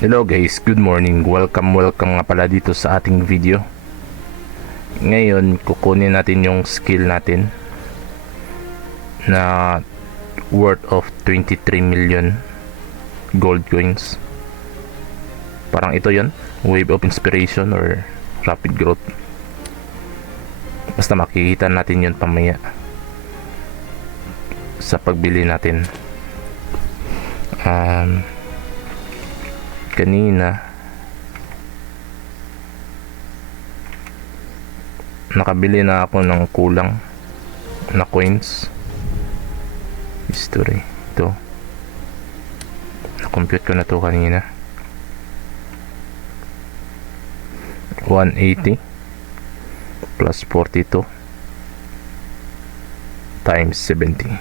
Hello guys, good morning. Welcome nga pala dito sa ating video. Ngayon, kukunin natin yung skill natin na worth of 23 million gold coins. Parang ito yon, Wave of Inspiration or Rapid Growth. Basta makikita natin yun pamaya sa pagbili natin. Kanina nakabili na ako ng kulang na coins. History ito, na-compute ko na to kanina. 180 plus 42 times 70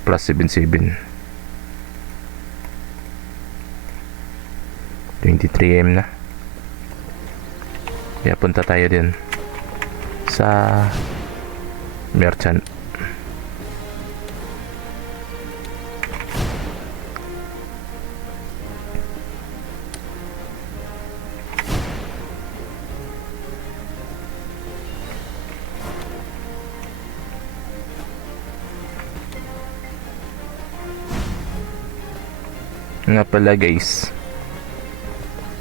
plus 77 23M na. Kaya punta tayo din sa merchant. Nga pala guys,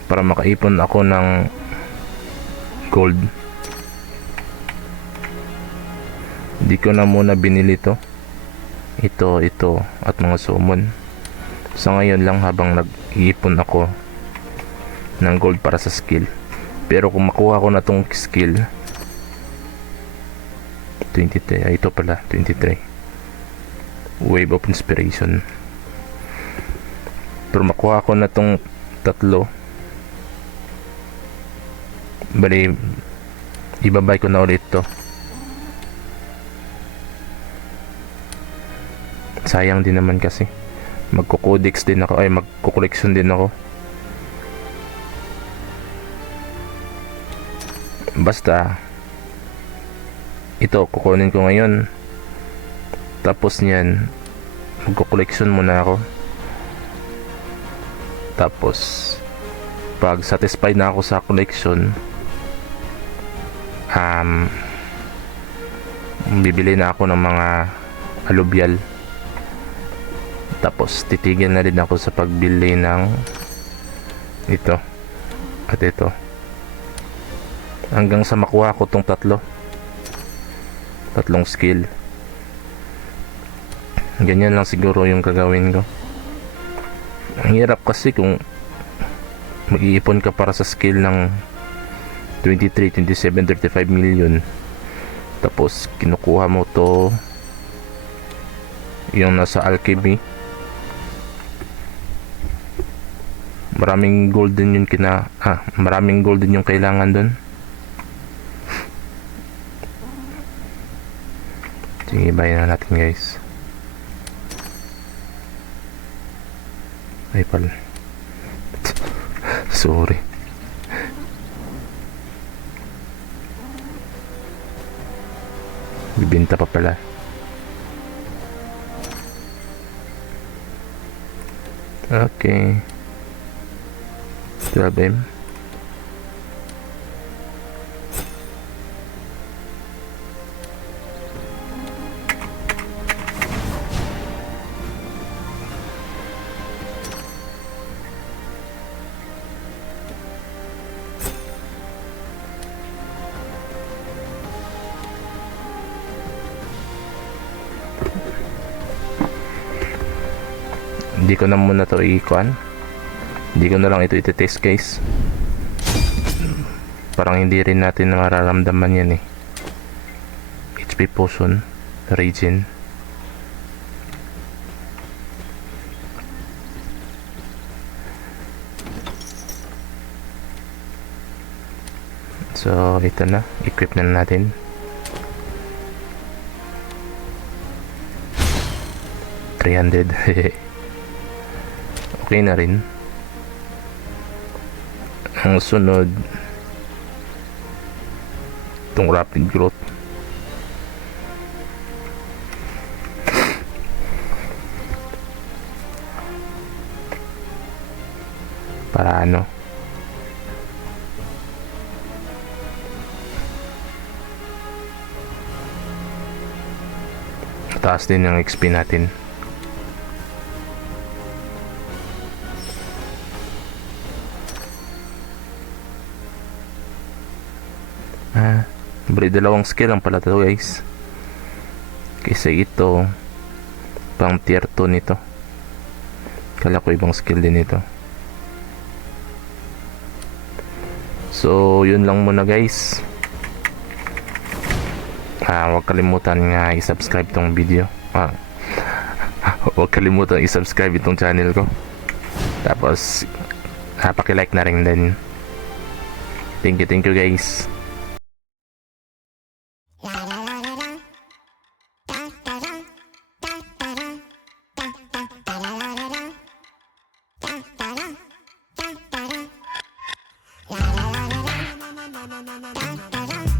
para makaipon ako ng gold, di ko na muna binili ito at mga summon. Sa ngayon lang habang nag-iipon ako ng gold para sa skill. Pero kung makuha ko na tong skill 23, ito pala 23 Wave of Inspiration, pero makuha ko na tong tatlo, bali ibabay ko na ulit to. Sayang din naman kasi magko-codex din ako, ay magko-collection din ako. Basta ito kukunin ko ngayon, tapos niyan magko-collection muna ako. Tapos pag satisfied na ako sa collection, bibili na ako ng mga alubyal. Tapos titigil na rin ako sa pagbili ng ito at ito, hanggang sa makuha ko tong tatlong skill. Ganyan lang siguro yung gagawin ko. Ang hirap kasi kung mag-iipon ka para sa skill ng 23, 27, 35 million, tapos kinukuha mo to yung nasa alchemy. Maraming gold din yung maraming gold din yung kailangan dun. Sige, bayan na natin guys. Ay pala, sorry. Bibenta pa pala. Okay, 12M. Hindi ko na muna to i-kuan. Hindi ko na lang ito iti-test guys. Parang hindi rin natin mararamdaman yan eh. HP potion, regen. So ito na, equip na natin. $300. Okay na rin. Ang sunod, itong rapid growth. para ano, taas din ang XP natin. Bali, dalawang skill lang pala to guys, kasi ito pang tier 2 nito. Kala ko ibang skill din ito. So yun lang muna guys. Huwag kalimutan nga i-subscribe tong video. Huwag kalimutan i-subscribe itong channel ko. Tapos paki-like na rin din. Thank you guys. La la la la la la la la la la la la.